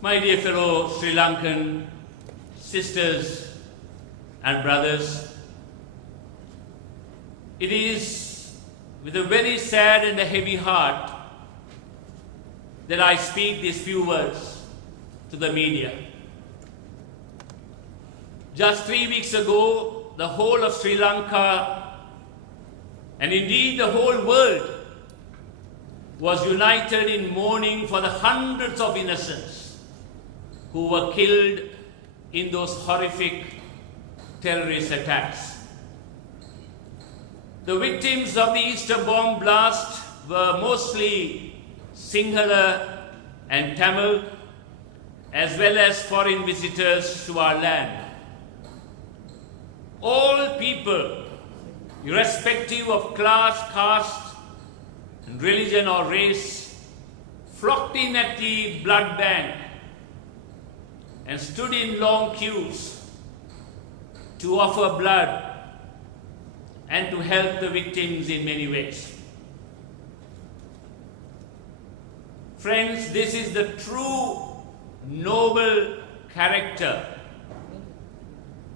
My dear fellow Sri Lankan sisters and brothers, it is with a very sad and a heavy heart that I speak these few words to the media. Just 3 weeks ago, the whole of Sri Lanka and indeed the whole world was united in mourning for the hundreds of innocents who were killed in those horrific terrorist attacks. The victims of the Easter bomb blast were mostly Sinhala and Tamil, as well as foreign visitors to our land. All people, irrespective of class, caste, and religion or race, flocked in at the blood bank and stood in long queues to offer blood and to help the victims in many ways. Friends, this is the true noble character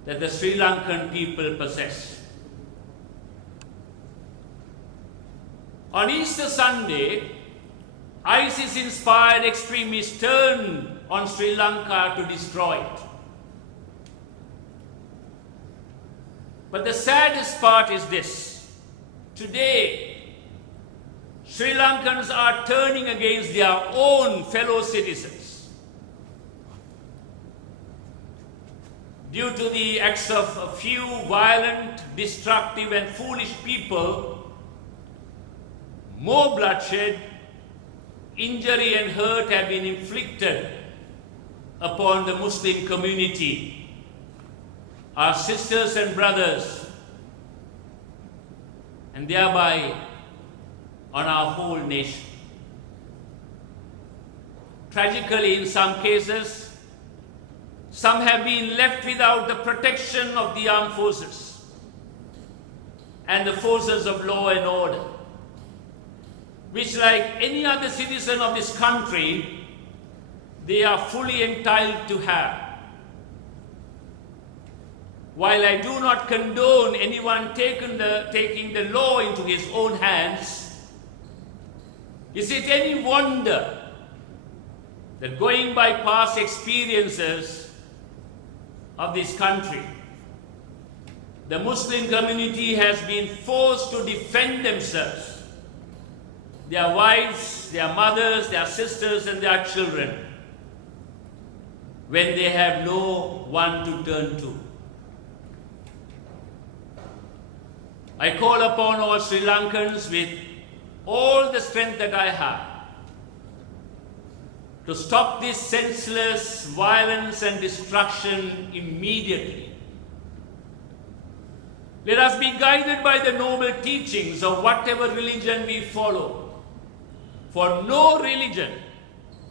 that the Sri Lankan people possess. On Easter Sunday, ISIS-inspired extremists turned on Sri Lanka to destroy it. But the saddest part is this. Today, Sri Lankans are turning against their own fellow citizens due to the acts of a few violent, destructive and foolish people. More bloodshed, injury and hurt have been inflicted upon the Muslim community, our sisters and brothers, and thereby on our whole nation. Tragically, in some cases, some have been left without the protection of the armed forces and the forces of law and order, which, like any other citizen of this country, they are fully entitled to have. While I do not condone anyone taking the law into his own hands, is it any wonder that, going by past experiences of this country, the Muslim community has been forced to defend themselves, their wives, their mothers, their sisters and their children, when they have no one to turn to? I call upon all Sri Lankans with all the strength that I have to stop this senseless violence and destruction immediately. Let us be guided by the noble teachings of whatever religion we follow, for no religion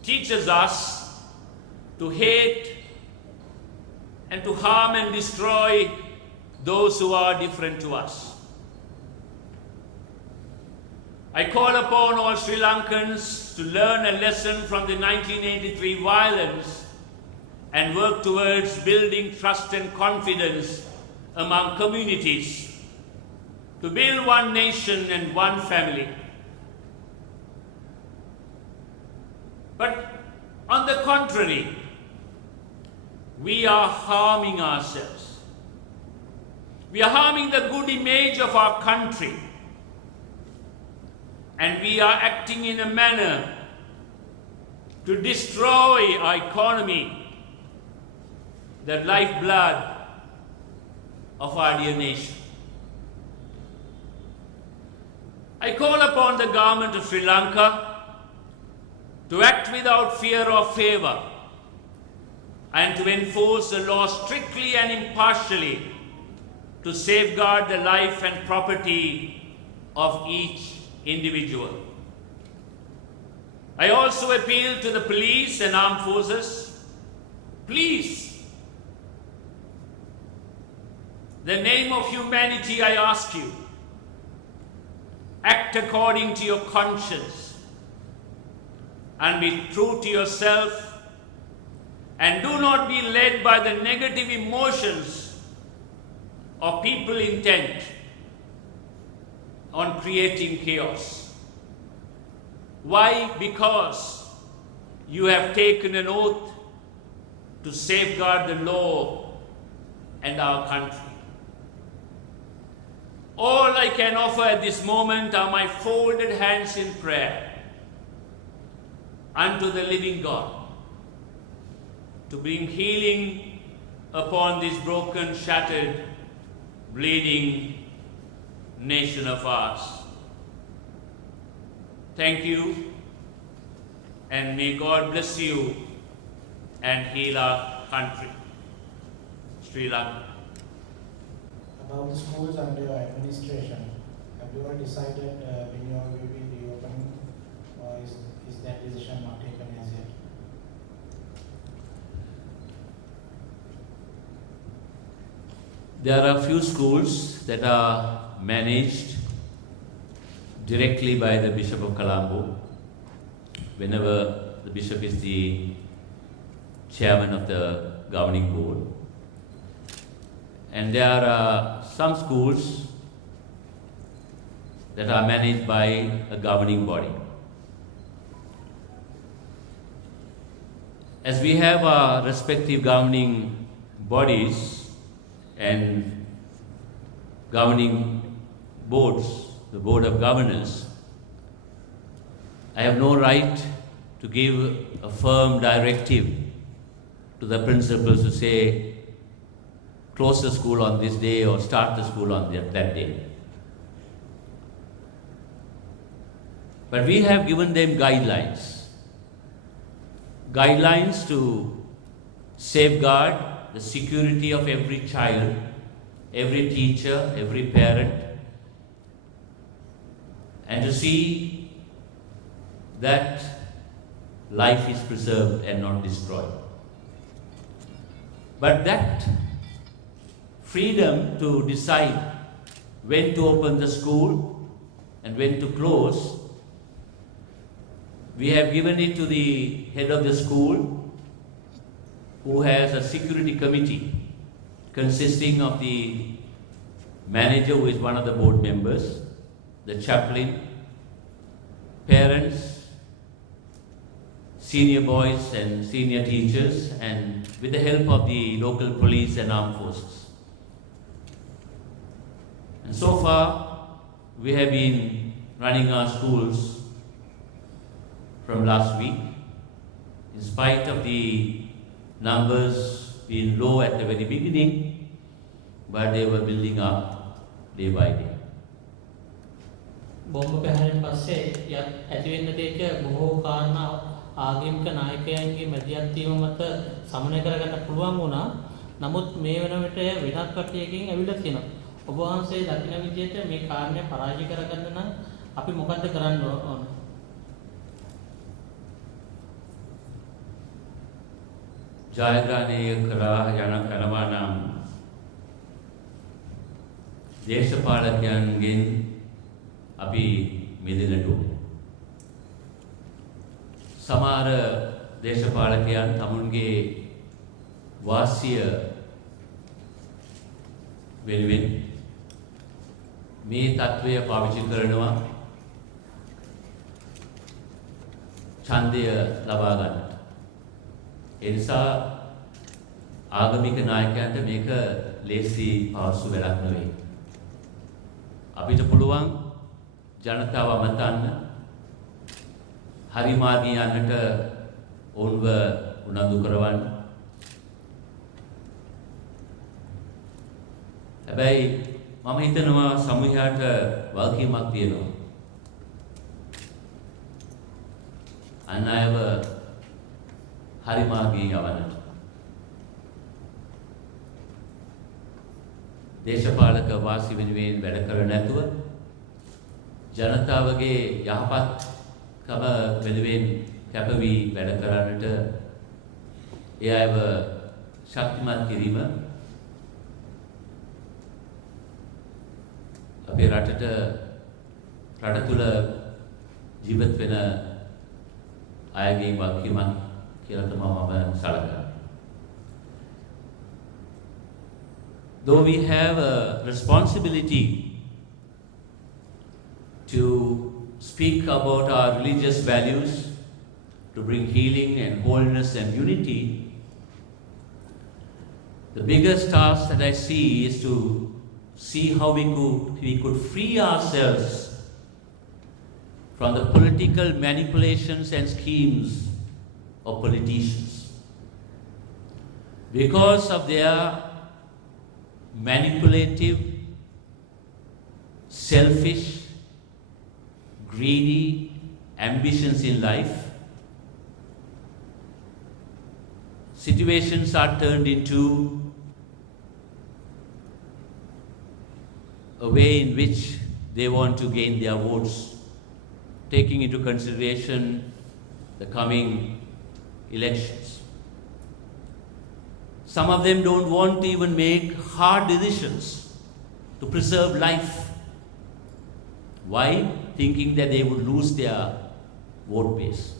teaches us to hate and to harm and destroy those who are different to us. I call upon all Sri Lankans to learn a lesson from the 1983 violence and work towards building trust and confidence among communities to build one nation and one family. But on the contrary, we are harming ourselves. We are harming the good image of our country. And we are acting in a manner to destroy our economy, the lifeblood of our dear nation. I call upon the government of Sri Lanka to act without fear or favor and to enforce the law strictly and impartially to safeguard the life and property of each individual. I also appeal to the police and armed forces. Please, in the name of humanity, I ask you, act according to your conscience and be true to yourself And do not be led by the negative emotions of people intent on creating chaos. Why? Because you have taken an oath to safeguard the law and our country. All I can offer at this moment are my folded hands in prayer unto the living God to bring healing upon this broken, shattered, bleeding nation of ours. Thank you, and may God bless you and heal our country, Sri Lanka. About the schools under your administration, have you all decided when you all will be reopening, or is that decision not taken as yet? There are few schools that are managed directly by the Bishop of Colombo, whenever the Bishop is the chairman of the governing board. And there are some schools that are managed by a governing body. As we have our respective governing bodies and governing boards, the Board of Governors, I have no right to give a firm directive to the principals to say, close the school on this day or start the school on that day. But we have given them guidelines to safeguard the security of every child, every teacher, every parent, and to see that life is preserved and not destroyed. But that freedom to decide when to open the school and when to close, we have given it to the head of the school, who has a security committee consisting of the manager, who is one of the board members, the chaplain, parents, senior boys and senior teachers, and with the help of the local police and armed forces. And so far, we have been running our schools from last week, in spite of the numbers being low at the very beginning, but they were building up day by day. බෝම්බ පැහැරෙන් පස්සේ ඇති වෙන්න තියෙච්ච බොහෝ කාරණා ආගමික නායකයන්ගේ මැදිහත් වීම මත සමනය කරගන්න පුළුවන් වුණා. නමුත් මේ වෙන විට වෙනත් කටයකින් ඇවිල්ලා තියෙනවා. ඔබ වහන්සේ දකින විදිහට මේ කාරණය පරාජය කරගන්න නම් අපි මොකද්ද කරන්න ඕන? ජයග්‍රහණය කරා යනවා නම් දේශපාලකයන්ගෙන් අපි මිදෙන්නට ඕනේ. සමහර දේශපාලකයන් තමුන්ගේ වාසිය වෙනුවෙන් මේ තත්වය පාවිච්චි කරනවා ඡන්දය ලබා ගන්නට. ඒ නිසා ආගමික නායකයන්ට මේක ලේසි පහසු වෙලක් නෙවෙයි. අපිට පුළුවන් ජනතාව අමතන්න, හරි මාර්ගයේ යන්නට ඔවුන්ව උනන්දු කරවන්න. හැබැයි මම හිතනවා සමූහයට වගකීමක් තියෙනවා. අන් අයව හරි මාර්ගයේ යවන්නට. දේශපාලක වාසි වෙනුවෙන් වැඩ කර නැතුව ජනතාවගේ යහපත්කම වෙනුවෙන් කැපවී වැඩ කරන්නට ඒ අයව ශක්තිමත් කිරීම අපේ රට තුළ ජීවත් වෙන අයගේ වගකීමක් කියලා තමයි මම සලකන්නේ. though we have a responsibility to speak about our religious values, to bring healing and wholeness and unity, the biggest task that I see is to see how we could free ourselves from the political manipulations and schemes of politicians. Because of their manipulative, selfish, greedy ambitions in life, situations are turned into a way in which they want to gain their votes, taking into consideration the coming elections. Some of them don't want to even make hard decisions to preserve life. Why? Thinking that they would lose their vote base.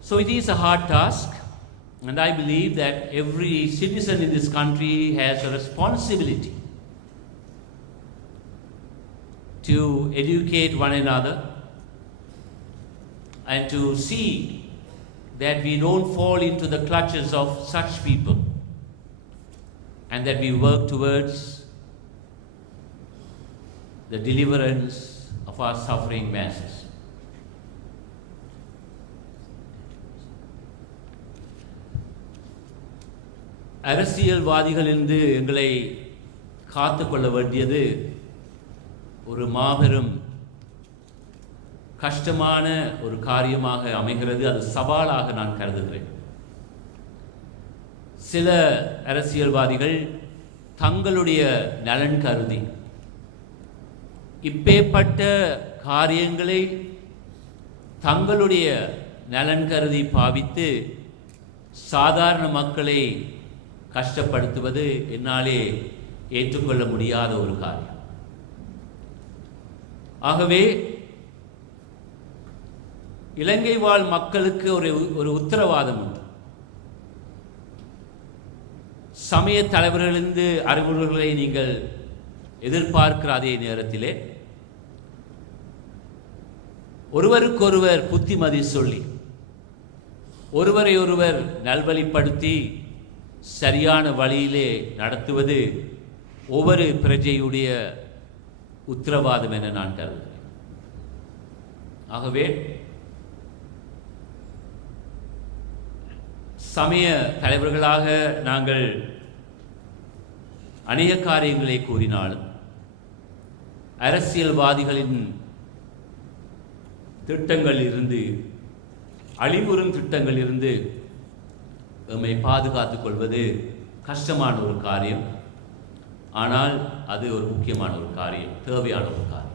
So it is a hard task, and I believe that every citizen in this country has a responsibility to educate one another and to see that we don't fall into the clutches of such people, and that we work towards the deliverance of our suffering masses. அரசியல்வாதிகளிலிருந்து எங்களை காத்துக்கொள்ள வேண்டியது ஒரு மாபெரும் கஷ்டமான ஒரு காரியமாக அமைகிறது. அது சவாலாக நான் கருதுகிறேன். சில அரசியல்வாதிகள் தங்களுடைய நலன் கருதி இப்பேற்பட்ட காரியங்களை தங்களுடைய நலன் கருதி பாவித்து சாதாரண மக்களை கஷ்டப்படுத்துவது என்னாலே ஏற்றுக்கொள்ள முடியாத ஒரு காரியம். ஆகவே இலங்கை வாழ் மக்களுக்கு ஒரு உத்தரவாதம் உண்டு. சமய தலைவர்களிலிருந்து அறிவுரைகளை நீங்கள் எதிர்பார்க்கிற அதே நேரத்திலே ஒருவருக்கொருவர் புத்திமதி சொல்லி ஒருவரை ஒருவர் நல்வழிப்படுத்தி சரியான வழியிலே நடத்துவது ஒவ்வொரு பிரஜையுடைய உத்தரவாதம் என நான் கருதுகிறேன். ஆகவே சமய தலைவர்களாக நாங்கள் அநேக காரியங்களை கூறினாலும் அரசியல்வாதிகளின் திட்டங்கள் இருந்து அழிவுறும் திட்டங்கள் இருந்து நம்மை பாதுகாத்துக் கொள்வது கஷ்டமான ஒரு காரியம். ஆனால் அது ஒரு முக்கியமான ஒரு காரியம், தேவையான ஒரு காரியம்.